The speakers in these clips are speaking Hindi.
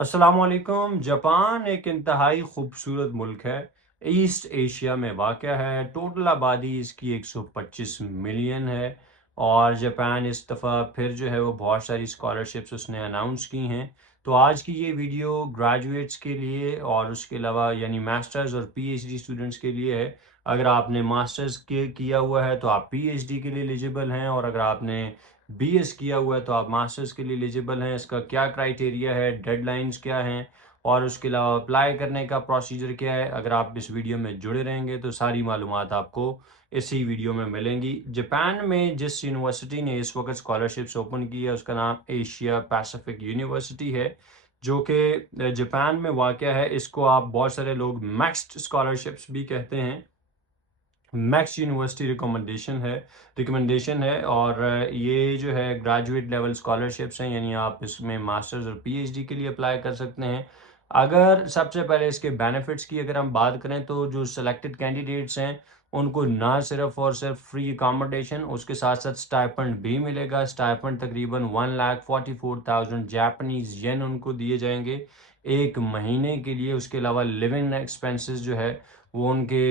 अस्सलामुअलैकुम। जापान एक इंतहाई खूबसूरत मुल्क है। ईस्ट एशिया में वाक़या है। टोटल आबादी इसकी 125 मिलियन है। और जापान इस दफ़ा फिर जो है वो बहुत सारी स्कॉलरशिप्स उसने अनाउंस की हैं। तो आज की ये वीडियो ग्रेजुएट्स के लिए और उसके अलावा यानी मास्टर्स और पीएचडी स्टूडेंट्स के लिए है। अगर आपने मास्टर्स के किया हुआ है तो आप पीएचडी के लिए एलिजिबल हैं, और अगर आपने बीएस किया हुआ है तो आप मास्टर्स के लिए एलिजिबल हैं। इसका क्या क्राइटेरिया है, डेडलाइंस क्या हैं, और उसके अलावा अप्लाई करने का प्रोसीजर क्या है, अगर आप इस वीडियो में जुड़े रहेंगे तो सारी मालूमात आपको इसी वीडियो में मिलेंगी। जापान में जिस यूनिवर्सिटी ने इस वक्त स्कॉलरशिप्स ओपन की है उसका नाम एशिया पैसिफिक यूनिवर्सिटी है, जो कि जापान में वाक़या है। इसको आप बहुत सारे लोग मैक्स्ड स्कॉलरशिप्स भी कहते हैं। मैक्स यूनिवर्सिटी रिकमेंडेशन है। और ये जो है ग्रेजुएट लेवल स्कॉलरशिप्स हैं, यानी आप इसमें मास्टर्स और पीएचडी के लिए अप्लाई कर सकते हैं। अगर सबसे पहले इसके बेनिफिट्स की अगर हम बात करें तो जो सिलेक्टेड कैंडिडेट्स हैं उनको ना सिर्फ और सिर्फ फ्री अकोमोडेशन, उसके साथ साथ स्टाइपेंड भी मिलेगा। स्टाइपेंड तकरीबन 1,44,000 जापानीज येन उनको दिए जाएंगे एक महीने के लिए। उसके अलावा लिविंग एक्सपेंसेस जो है वो उनके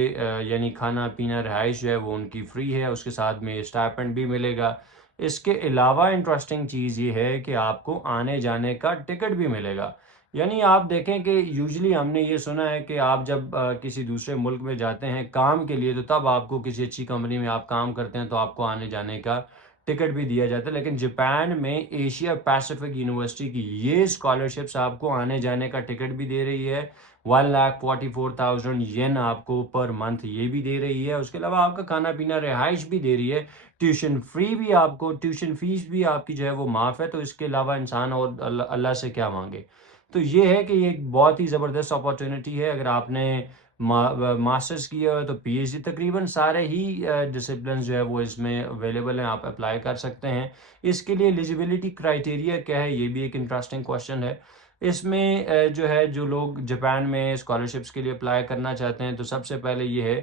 यानी खाना पीना रिहाइश जो है वो उनकी फ्री है, उसके साथ में स्टाइपेंड भी मिलेगा। इसके अलावा इंटरेस्टिंग चीज़ ये है कि आपको आने जाने का टिकट भी मिलेगा। यानी आप देखें कि यूजुअली हमने ये सुना है कि आप जब किसी दूसरे मुल्क में जाते हैं काम के लिए तो तब आपको किसी अच्छी कंपनी में आप काम करते हैं तो आपको आने जाने का टिकट भी दिया जाता है। लेकिन जापान में एशिया पैसिफिक यूनिवर्सिटी की ये स्कॉलरशिप्स आपको आने जाने का टिकट भी दे रही है। 1,44,000 येन आपको पर मंथ ये भी दे रही है। उसके अलावा आपका खाना पीना रिहाइश भी दे रही है। ट्यूशन फ्री भी, आपको ट्यूशन फीस भी आपकी जो है वो माफ़ है। तो इसके अलावा इंसान और अल्लाह अल्लाह से क्या मांगे। तो ये है कि ये एक बहुत ही ज़बरदस्त अपॉर्चुनिटी है। अगर आपने मास्टर्स किया है तो पीएचडी तकरीबन सारे ही डिसिप्लिन जो है वो इसमें अवेलेबल हैं, आप अप्लाई कर सकते हैं। इसके लिए एलिजिबिलिटी क्राइटेरिया क्या है, ये भी एक इंटरेस्टिंग क्वेश्चन है। इसमें जो है जो लोग जापान में स्कॉलरशिप्स के लिए अप्लाई करना चाहते हैं तो सबसे पहले ये है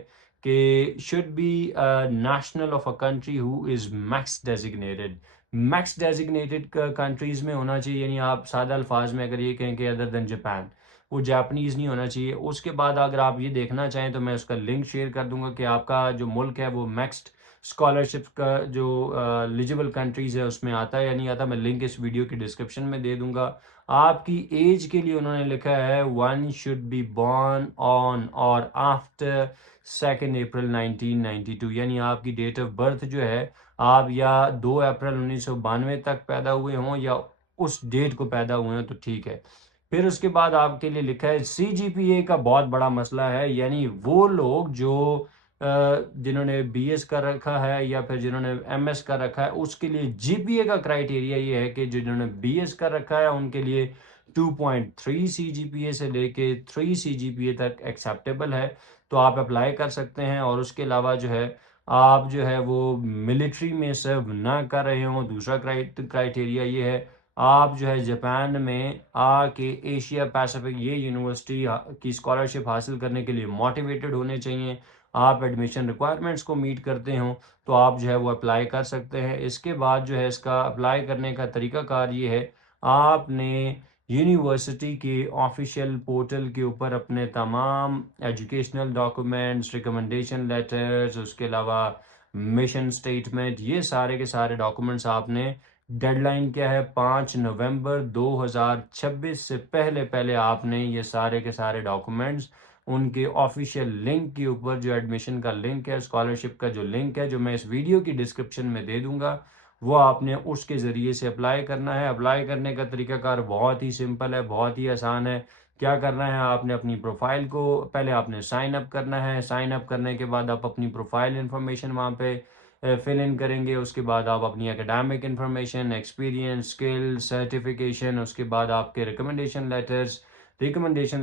कि should be national of a country who is max designated. Max designated countries में होना चाहिए, यानी आप सादा अल्फाज में अगर ये कहें कि अदर देन जापान, वो जापानीज़ नहीं होना चाहिए। उसके बाद अगर आप ये देखना चाहें तो मैं उसका लिंक शेयर कर दूंगा कि आपका जो मुल्क है वो मैक्स्ड स्कॉलरशिप का जो एलिजिबल कंट्रीज़ है उसमें आता है या नहीं आता। मैं लिंक इस वीडियो की डिस्क्रिप्शन में दे दूंगा। आपकी एज के लिए उन्होंने लिखा है one should be born on और आफ्टर 2 अप्रैल 1992, यानी आपकी डेट ऑफ बर्थ जो है आप या 2 अप्रैल 1992 तक पैदा हुए हों या उस डेट को पैदा हुए हैं तो ठीक है। फिर उसके बाद आपके लिए लिखा है सीजीपीए का बहुत बड़ा मसला है, यानी वो लोग जो जिन्होंने बीएस कर रखा है या फिर जिन्होंने एमएस कर रखा है उसके लिए जीपीए का क्राइटेरिया ये है कि जिन्होंने बीएस कर रखा है उनके लिए 2.3 सीजीपीए से लेके 3 सीजीपीए तक एक्सेप्टेबल है, तो आप अप्लाई कर सकते हैं। और उसके अलावा जो है आप जो है वो मिलिट्री में सर्व ना कर रहे हों। दूसरा क्राइटेरिया ये है आप जो है जापान में आके एशिया पैसिफिक ये यूनिवर्सिटी की स्कॉलरशिप हासिल करने के लिए मोटिवेटेड होने चाहिए। आप एडमिशन रिक्वायरमेंट्स को मीट करते हो तो आप जो है वो अप्लाई कर सकते हैं। इसके बाद जो है इसका अप्लाई करने का तरीकाकार ये है, आपने यूनिवर्सिटी के ऑफिशियल पोर्टल के ऊपर अपने तमाम एजुकेशनल डॉक्यूमेंट्स, रिकमेंडेशन लेटर्स, उसके अलावा मिशन स्टेटमेंट, ये सारे के सारे डॉक्यूमेंट्स आपने, डेडलाइन क्या है 5 नवंबर 2026 से पहले पहले आपने ये सारे के सारे डॉक्यूमेंट्स उनके ऑफिशियल लिंक के ऊपर, जो एडमिशन का लिंक है, स्कॉलरशिप का जो लिंक है जो मैं इस वीडियो की डिस्क्रिप्शन में दे दूंगा, वो आपने उसके ज़रिए से अप्लाई करना है। अप्लाई करने का तरीकाकार बहुत ही सिंपल है, बहुत ही आसान है। क्या करना है, आपने अपनी प्रोफाइल को पहले आपने साइन अप करना है। साइन अप करने के बाद आप अपनी प्रोफाइल इन्फॉर्मेशन वहाँ पे फिल इन करेंगे। उसके बाद आप अपनी academic information, experience, skill, certification, उसके बाद आपके रिकमेंडेशन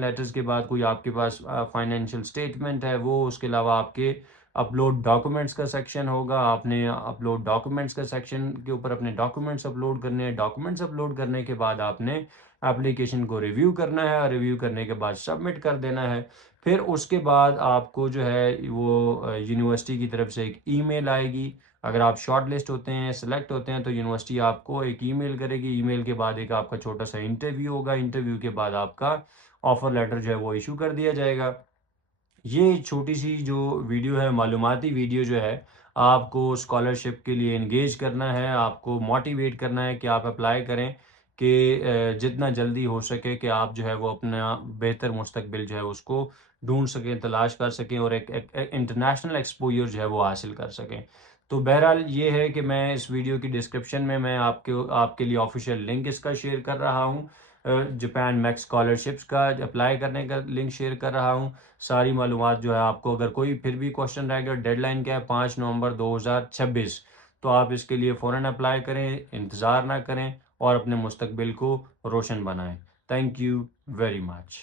लेटर्स के बाद कोई आपके पास फाइनेंशियल स्टेटमेंट है वो, उसके अलावा आपके अपलोड डॉक्यूमेंट्स का सेक्शन होगा। आपने अपलोड डॉक्यूमेंट्स का सेक्शन के ऊपर अपने डॉक्यूमेंट्स अपलोड करने हैं। डॉक्यूमेंट्स अपलोड करने के बाद आपने एप्लीकेशन को रिव्यू करना है, और रिव्यू करने के बाद सबमिट कर देना है। फिर उसके बाद आपको जो है वो यूनिवर्सिटी की तरफ से एक ईमेल आएगी। अगर आप शॉर्ट लिस्ट होते हैं, सेलेक्ट होते हैं, तो यूनिवर्सिटी आपको एक ईमेल करेगी, ईमेल के बाद एक आपका छोटा सा इंटरव्यू होगा, इंटरव्यू के बाद आपका ऑफर लेटर जो है वो इशू कर दिया जाएगा। ये छोटी सी जो वीडियो है, मालूमाती वीडियो जो है, आपको स्कॉलरशिप के लिए एंगेज करना है, आपको मोटिवेट करना है कि आप अप्लाई करें, कि जितना जल्दी हो सके कि आप जो है वो अपना बेहतर मुस्तकबिल जो है उसको ढूंढ सकें, तलाश कर सकें और एक इंटरनेशनल एक्सपोजर जो है वो हासिल कर सकें। तो बहरहाल ये है कि मैं इस वीडियो की डिस्क्रिप्शन में मैं आपके लिए ऑफिशियल लिंक इसका शेयर कर रहा हूँ, जापान मैक्स स्कॉलरशिप्स का अप्लाई करने का लिंक शेयर कर रहा हूँ। सारी मालूमात जो है आपको, अगर कोई फिर भी क्वेश्चन रहेगा, डेडलाइन क्या है 5 नवंबर 2026, तो आप इसके लिए फ़ौरन अप्लाई करें, इंतज़ार ना करें और अपने मुस्तकबिल को रोशन बनाएं। Thank you very much.